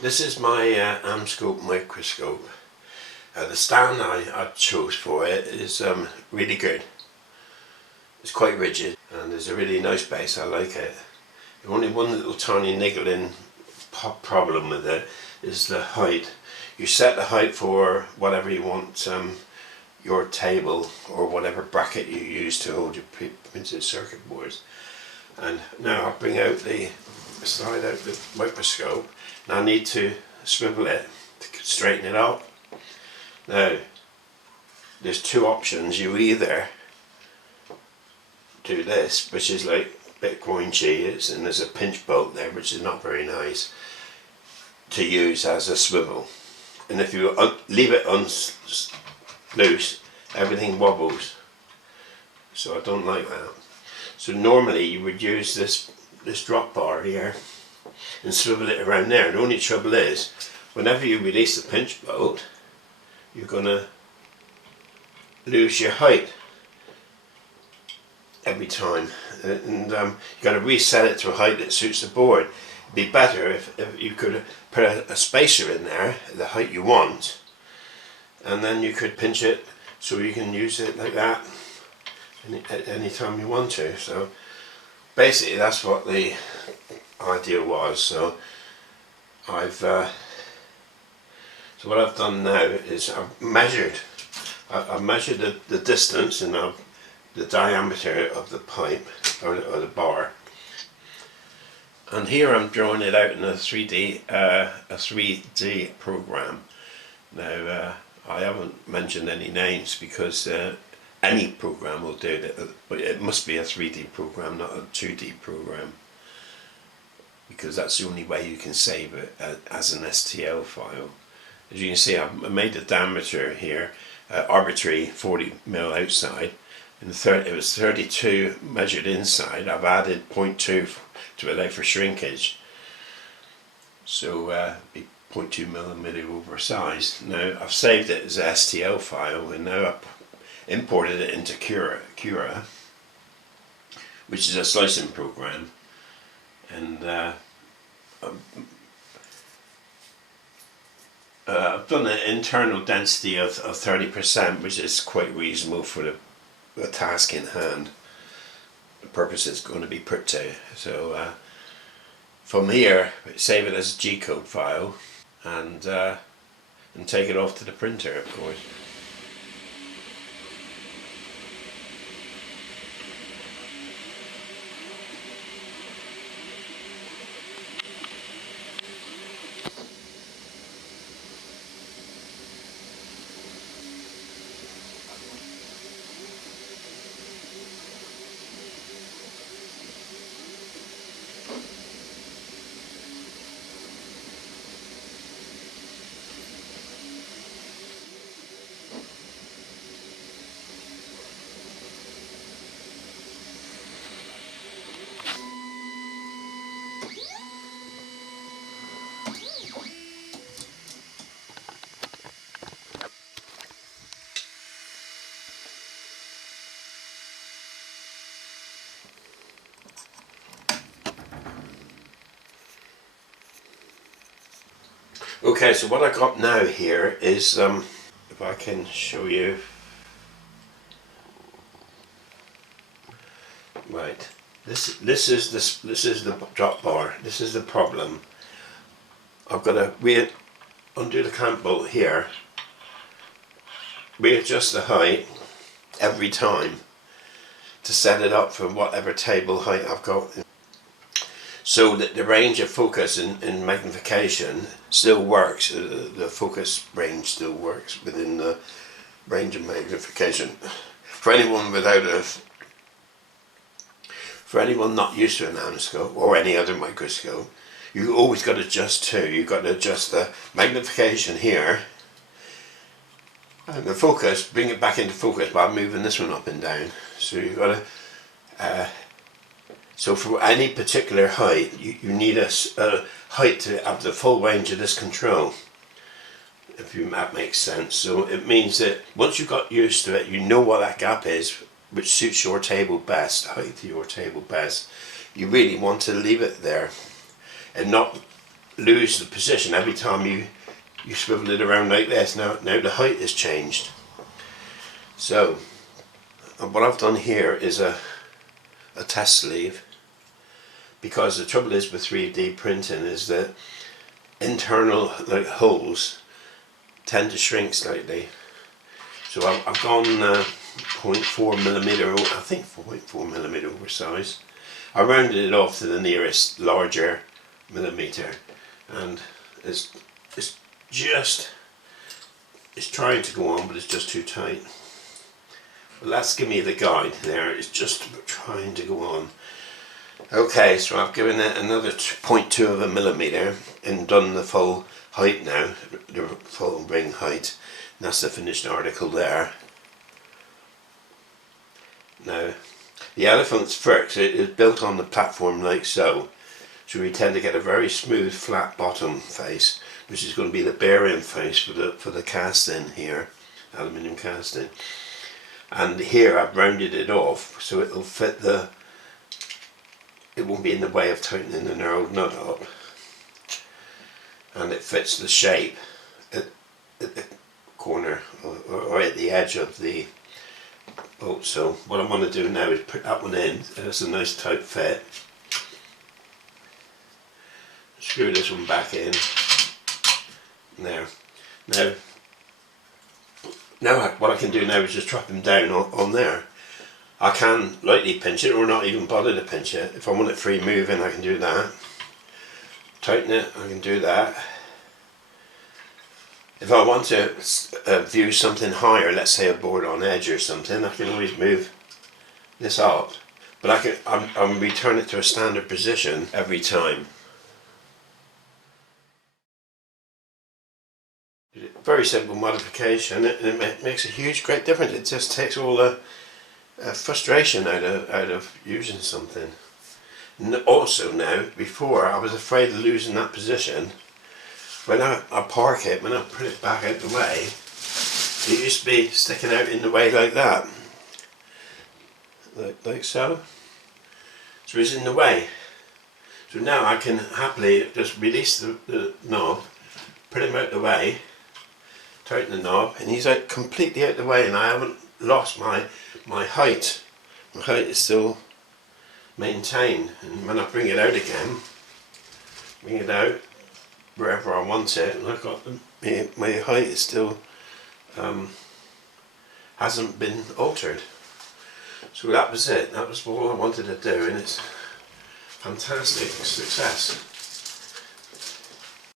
This is my Amscope microscope. The stand I chose for it is really good. It's quite rigid and there's a really nice base. I like it. The only one little tiny niggling problem with it is the height. You set the height for whatever you want your table or whatever bracket you use to hold your printed circuit boards. And now I'll slide out the microscope. Now I need to swivel it to straighten it up. Now there's two options. You either do this, which is like a bit grungy, and there's a pinch bolt there which is not very nice to use as a swivel, and if you leave it loose, everything wobbles, so I don't like that. So normally you would use this drop bar here and swivel it around there. The only trouble is, whenever you release the pinch bolt, you're going to lose your height every time, and you've got to reset it to a height that suits the board. It'd be better if you could put a spacer in there, the height you want, and then you could pinch it so you can use it like that at any time you want to. So basically that's what the idea was. So so what I've done now is I've measured the distance and the diameter of the pipe or the bar, and here I'm drawing it out in a 3D program. Now I haven't mentioned any names because any program will do that, but it must be a 3D program, not a 2D program, because that's the only way you can save it as an STL file. As you can see, I've made the diameter here arbitrary 40mm outside, and it was 32 measured inside. I've added 0.2 to allow for shrinkage, so be 0.2mm oversized. Now I've saved it as an STL file, and now I've imported it into Cura, which is a slicing program, and I've done an internal density of 30%, which is quite reasonable for the task in hand, the purpose it's going to be put to. So from here, save it as a G-code file and take it off to the printer, of course. Okay, so what I got now here is, if I can show you, right, this is the drop bar. This is the problem. I've got to undo the clamp bolt here, readjust the height every time to set it up for whatever table height I've got, so that the range of focus in magnification still works. The focus range still works within the range of magnification. For anyone not used to an Amscope or any other microscope, you always got to adjust two. You've got to adjust the magnification here and the focus, bring it back into focus by moving this one up and down. So you've got to so for any particular height, you need a height to have the full range of this control, if that makes sense. So it means that once you've got used to it, you know what that gap is, which suits your table best, height to your table best. You really want to leave it there and not lose the position every time you swivel it around like this. Now the height has changed. So what I've done here is a test sleeve, because the trouble is with 3D printing is that internal holes tend to shrink slightly. So I've gone 0.4 millimeter, I think 0.4 millimeter oversize. I rounded it off to the nearest larger millimeter, and it's trying to go on, but it's just too tight. Well, that's give me the guide there. It's just trying to go on. Okay, so I've given it another 0.2 of a millimeter and done the full height now, the full ring height. And that's the finished article there. Now, the elephant's fur, it is built on the platform like so. So we tend to get a very smooth, flat bottom face, which is going to be the bearing face for the casting here, aluminium casting. And here I've rounded it off so it'll fit it won't be in the way of tightening the narrow nut up, and it fits the shape at the corner or at the edge of the bolt. So what I'm going to do now is put that one in. It's a nice tight fit. Screw this one back in there. Now what I can do now is just drop him down on there. I can lightly pinch it or not even bother to pinch it. If I want it free moving, I can do that. Tighten it, I can do that. If I want to view something higher, let's say a board on edge or something, I can always move this up. But I'm return it to a standard position every time. Very simple modification, and it makes a great difference. It just takes all the frustration out of using something. And also now, before I was afraid of losing that position. When I park it, when I put it back out the way, it used to be sticking out in the way like that, like so. So it's in the way. So now I can happily just release the knob, put him out the way, tighten the knob, and he's out completely out the way, and I haven't lost my height. My height is still maintained, and when I bring it out again, bring it out wherever I want it, and I've got my height is still hasn't been altered. So that was it. That was all I wanted to do, and it's fantastic success.